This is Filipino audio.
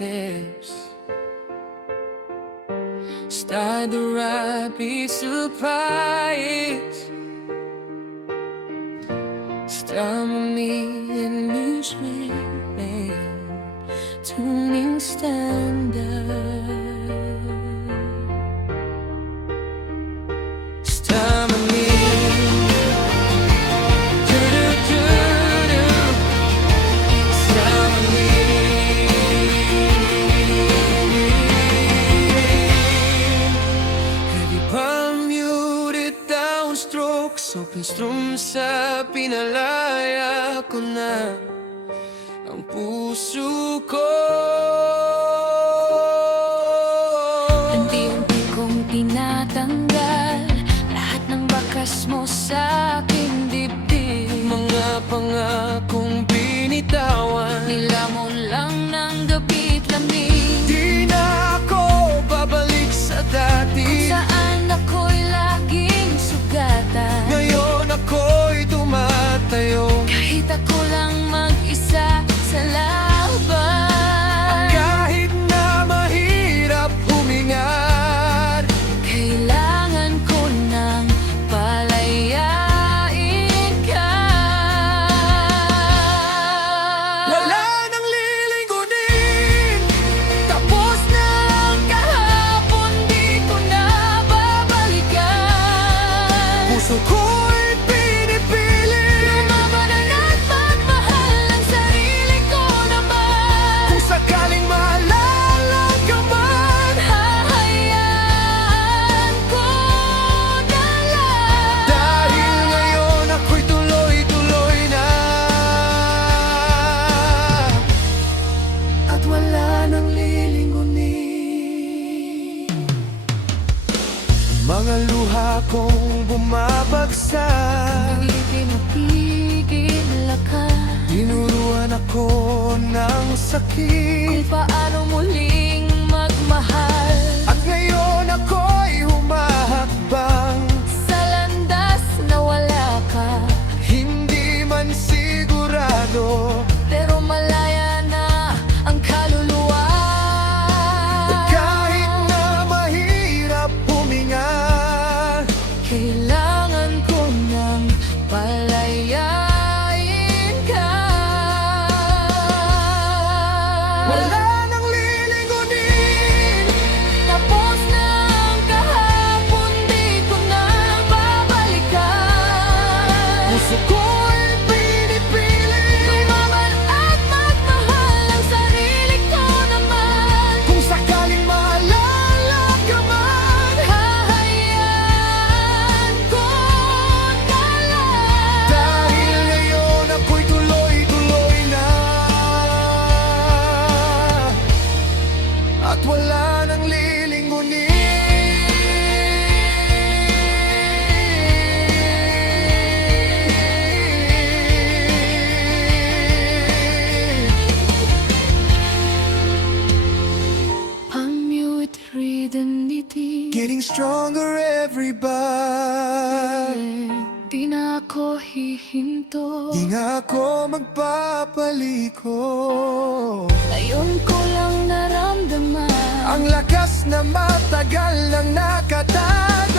this. Start the rapid surprise. Start with me and me swimming, tuning standard. Start with me. Do-do-do-do. Start with me. Heavy palm muted downstrokes, open strum sa pinalaya ko na ang puso ko. Unti-unti kong tinatanggal lahat ng bakas mo sa aking dibdib. Mga pangakong binitawan, Nilamon lang ng gabit lamig, di na ako babalik sa dati. saan ako'y laging sugatan. Ngayon ako'y tumatayo, Kahit ako lang mag-isa sa laban. kahit na mahirap huminga. Kailangan ko nang palayain ka. Wala nang lilingkunin, tapos na ang kahapon, di ko na babalikan. Puso ko'y pinipili, Lumabanan at magmahal ang sarili ko naman. kung sakaling maalala ka man. Hahayaan ko na lang. Dahil ngayon ako'y tuloy-tuloy na, at wala nang lilingkunin. Mga luha kong bumabagsak, Di pinapigil lakas tinuruan ako ng sakit. kung paano muling magmahal. At ngayon ako'y humahakbang, Sa landas na wala ka, hindi man sigurado. pero malaya na ang kaluluwa. Kahit na mahirap huminga, Kailangan ko nang palayain ka. wala nang lilingkunin. Tapos na ang kahapon, di ko na babalikan. Puso ko'y pinipili, Lumaban at magmahal ang sarili ko naman. kung sakaling maalala ka man. Hahayaan ko na lang. Dahil ngayon ako'y tuloy-tuloy na, at wala nang lilingkunin. Pamute ridentity. Getting stronger every bar. Di na ako hihinto. Di nga ako magpapaliko. Ngayon ko lang naramdaman Ang lakas na matagal nang nakatago.